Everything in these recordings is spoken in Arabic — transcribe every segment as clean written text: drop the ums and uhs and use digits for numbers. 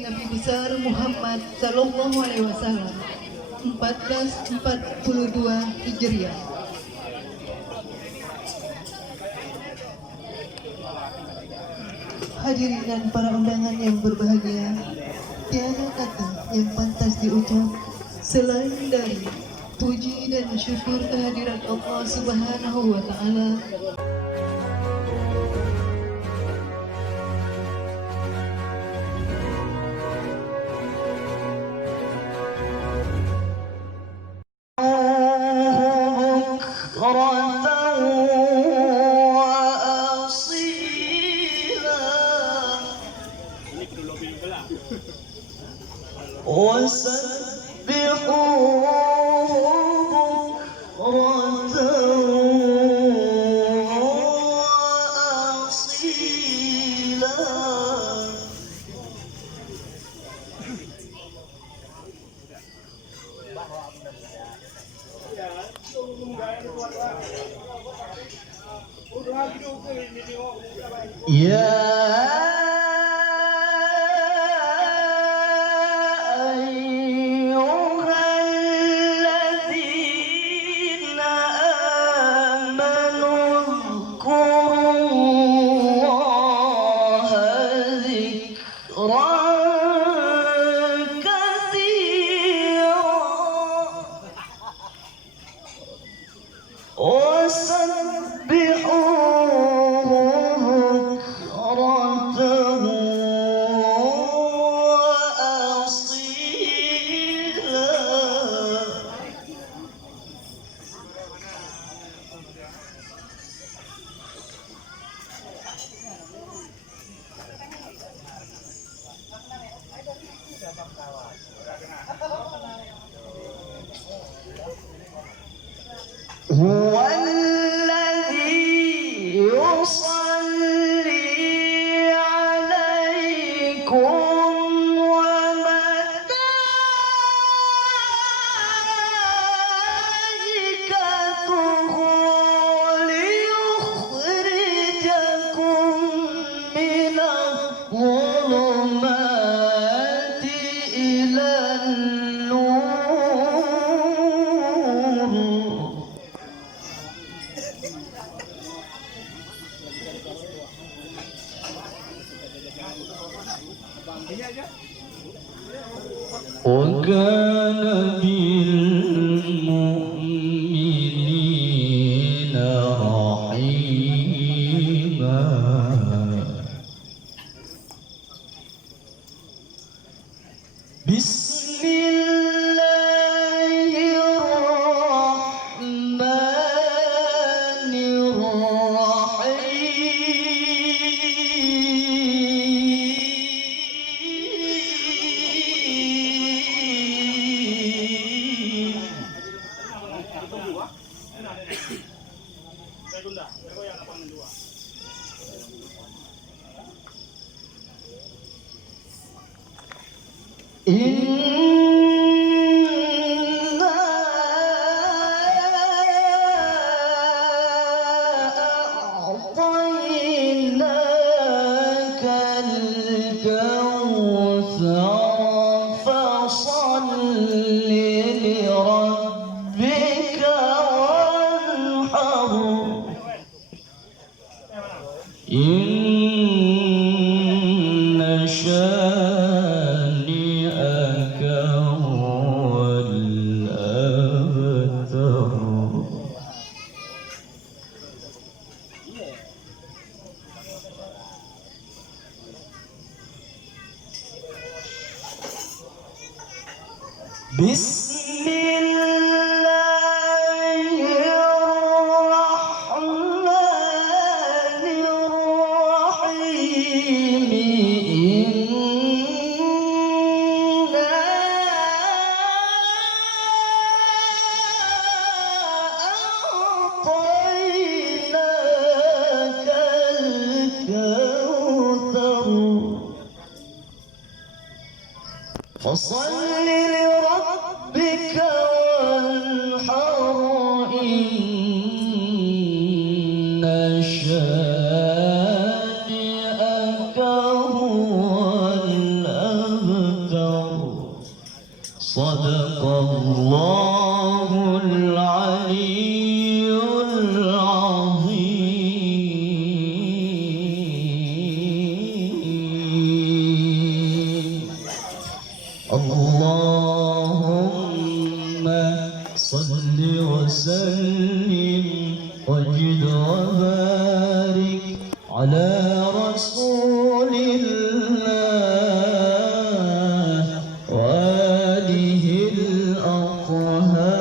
Nabi besar Muhammad Sallallahu Alaihi Wasallam 1442 Hijriah. Hadirin dan para undangan yang berbahagia, tiada kata yang pantas diucap selain dari puji dan syukur kehadiran Allah Subhanahu wa Ta'ala. وكان بالمؤمنين رحيما بسم الله الرحمن أعطيناك الكوثر فصل لربك وانحر إن شانئك هو الأبتر. بسم الله الرحمن الرحيم إنا أعطيناك الكوثر فصل لربك وانحر إن شانئك هو الأبتر. الله العلي العظيم. اللهم صل وسلم وزد وبارك على رسول الله وآله الأطهار،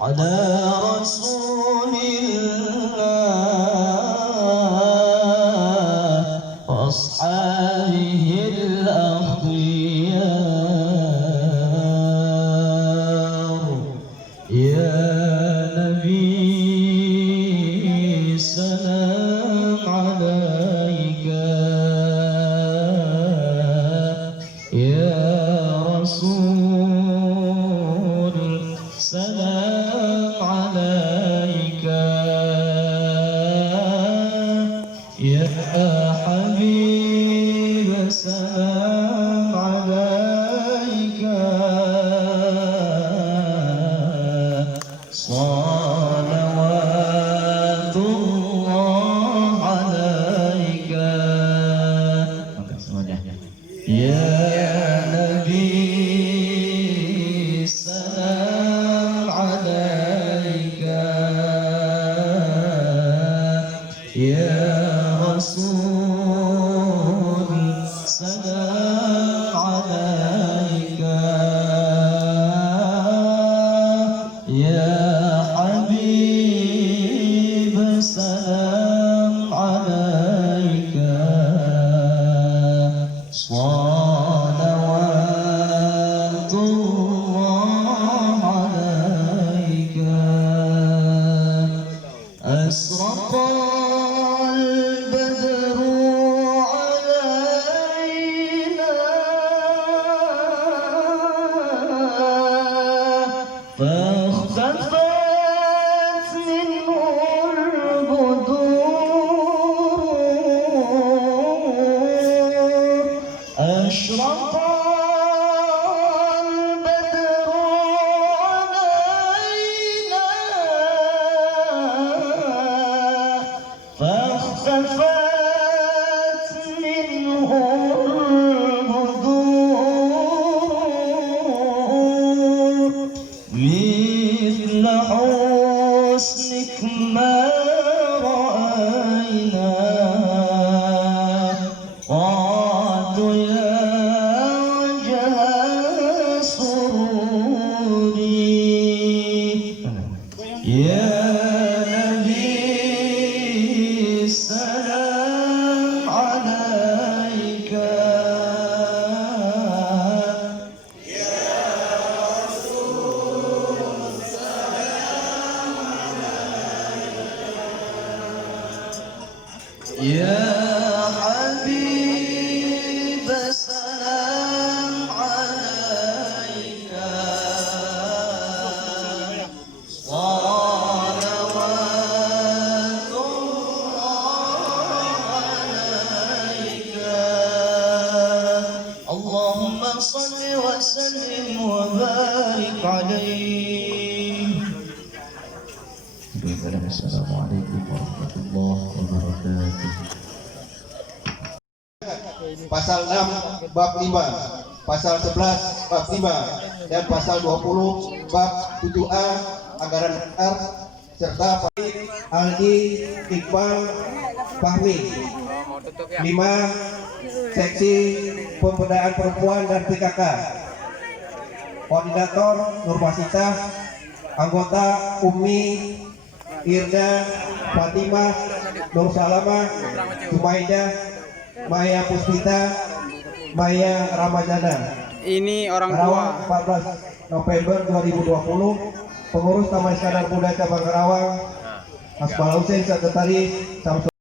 على رسول الله وأصحابه الأخيار. يا نبي سلام عليك، يا رسول سلام عليك، يا حبيب سلام عليك. صلوات الله عليك. يا نبي سلام عليك، يا رسول سلام عليك، يا حبيب سلام عليك. صلوات الله عليك. أشرق البدر علينا فاختفت منه البدور. أشرق البدر علينا فاختفت منه البدور. مثل حسنك ما رأينا قعد يا وجه سروري. يا نبي سلام عليك، يا حبيب سلام عليك. صلوات الله عليك. اللهم صل وسلم وبارك عليه. Assalamualaikum warahmatullahi wabarakatuh. Pasal 6 bab 5, pasal 11 bab 5, dan pasal 20 bab 7A anggaran dasar serta Aldi Iqbal Fahmi. 5 seksi pemberdayaan perempuan dan PKK. Koordinator Nurmasita, anggota Umi, Irda, Fatimah, Nur Salama, Jumaidah, Maya Puspita, Maya Ramadhana. Ini orang tua. Karawang 14 November 2020. Pengurus Taman Iskandar Muda Cabang Karawang, Asbal Hussein, Sekretaris Samsul.